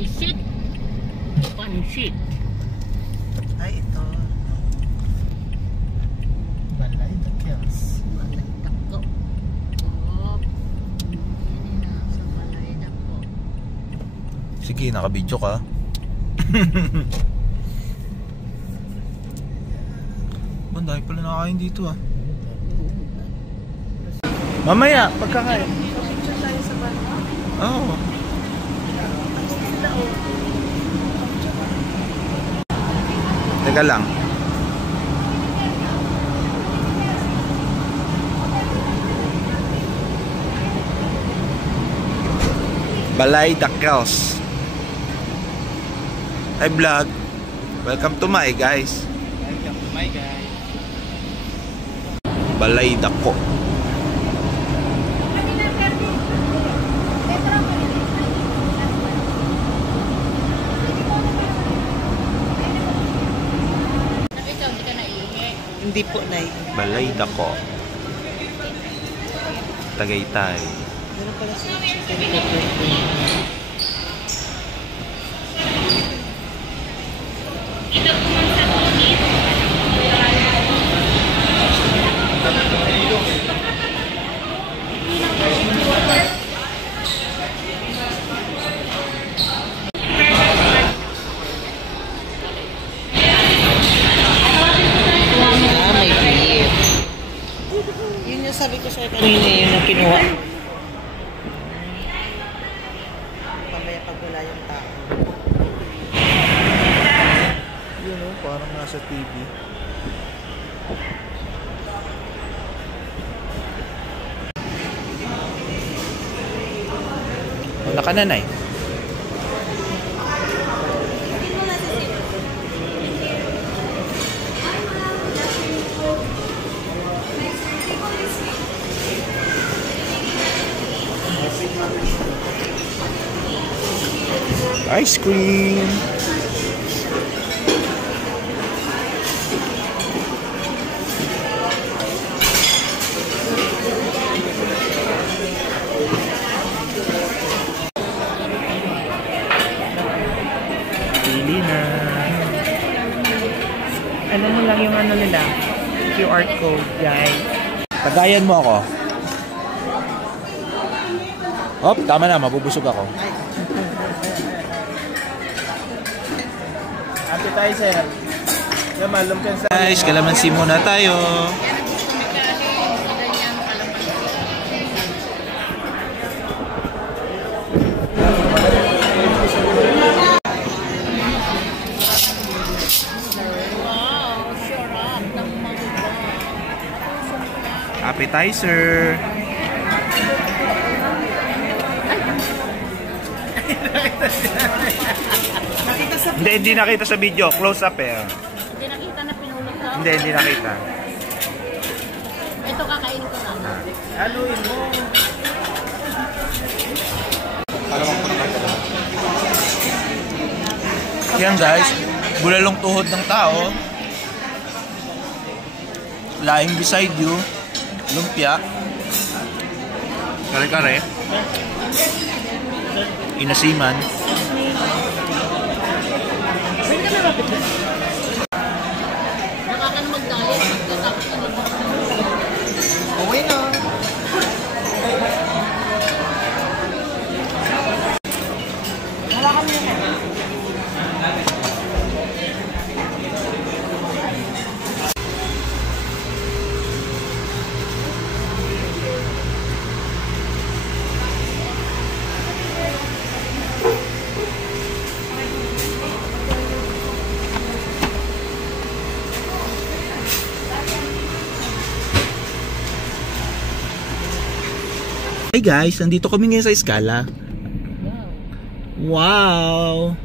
Pansit. Pansit. Ay, ito. Balay the Kills. Balay Dako. Oh. Ini na sa Balay Dako. Sige, naka-video ka. Banday pala nakakain dito ah. Mamaya, pagkakain. Picture tayo sa balay. Oo. Teka lang. Balay Dakels. Hi vlog. Welcome to my guys. Welcome to my guys. Balay Dako. Hindi po, Nay. Balay Dako. Tagaytay. Meron pala sa chicken pepper. May beef. Yun yung sabi ko sa'yo kanina, yun ang kinuha. Mamaya pag wala yung tao. Yun o, parang nasa TV. Wala ka na, Nay. Ice cream. Pili na. Ano mo lang yung ano nila? QR code, guys. Tagayan mo ako. Hop, tama na, mabubusog ako. Appetizer. Malum ka sa... Guys, kalamansi muna tayo. Appetizer. Hindi nakita sa video. Close up eh. Hindi nakita na pinulot ko. Hindi nakita. Ito kakainin ko na. Haluin mo. Yan guys, bulalong tuhod ng tao. Lying beside you. Lumpia. Kare-kare. Inasiman. Baka ka na mag-diet. Magkatapos ka na. Okay na. Wala kami na. Hey guys, nandito kami ngayon sa Scala. Wow!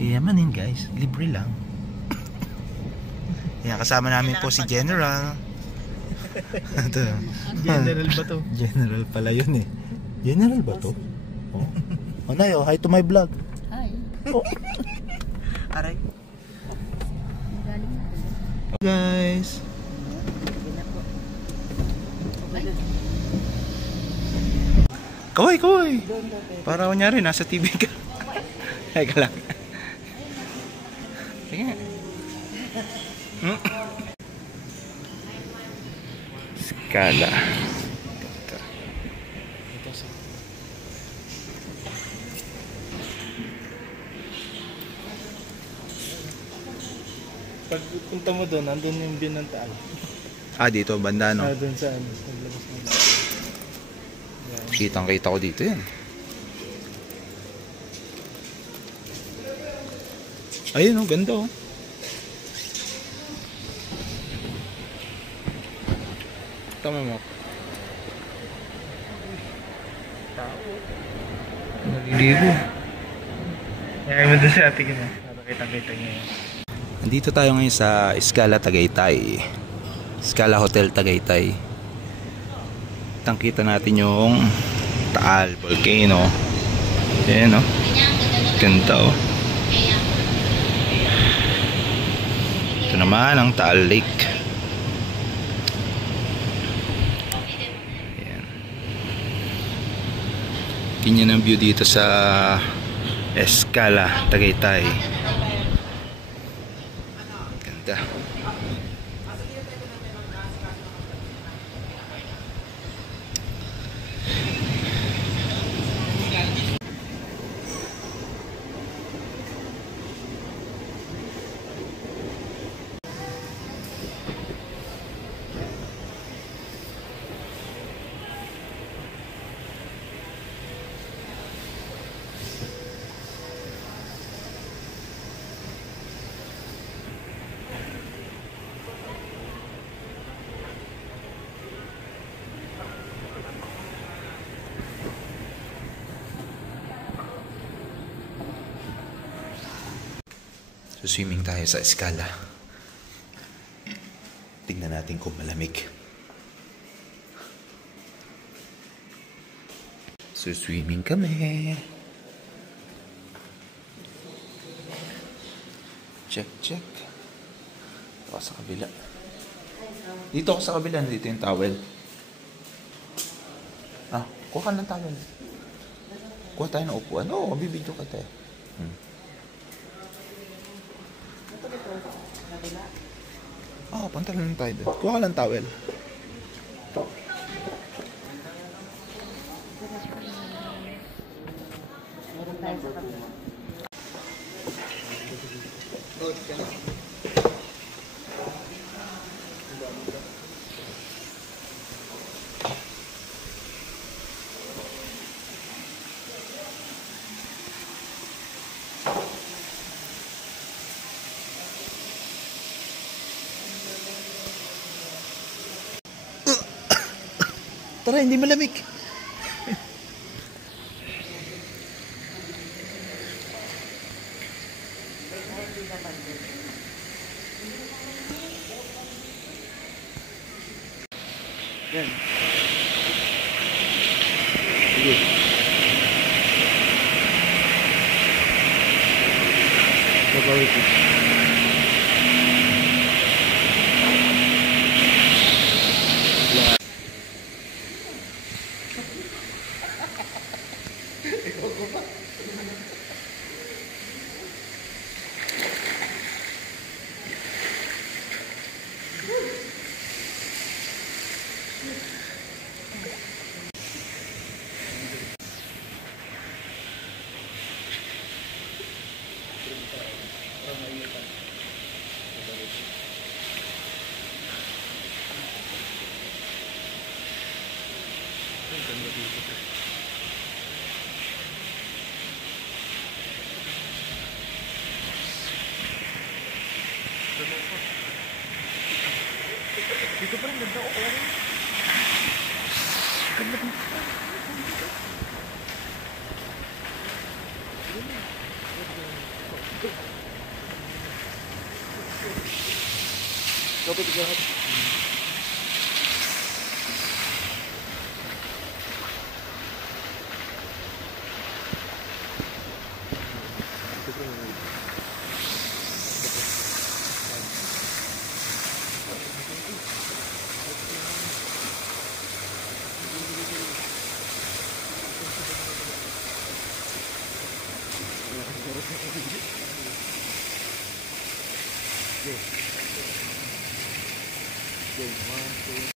Yayamanin guys, libre lang. Yan, kasama namin po si General. General ba to? General pala yun eh. General ba to? Oh. Nay, oh, hi to my vlog. Hi. Oh. Aray. Guys. Kaway, kaway. Para kunyari, nasa TV ka. Teka lang. Sige. Skala. Pag punta mo doon, nandun yung view ng Taal. Dito, banda, no? Doon sa ano, sa labas mo. Kitang-kita ko dito yan. Ayun, oh, ganda, oh. Tama mo. Naliligo. Kaya mo doon sa ating ina. Nakakita-kita niya yun. Nandito tayo ngayon sa Scala Tagaytay. Scala Hotel Tagaytay. Tangkita natin yung Taal Volcano. Ayan, oh. Ganda, oh. Ito naman ang Taal Lake. Ayan. Ganyan ang view dito sa Scala Tagaytay. Ganda. So, swimming tayo sa Scala. Tingnan natin kung malamig. So, swimming kami. Check, check. Ito ako sa kabila. Dito ako sa kabila. Dito yung towel. Kuha ka ng towel. Kuha tayo ng upuan. Oo, bibidyo ka tayo. Punta lang tayo doon. Kuha ka ng towel. Tara, hindi malamig. Yan. Sige. Babawit ko. Dito pa rin ganda ko. Ganda dito. Kapit lahat. Okay. Okay, 1, 2.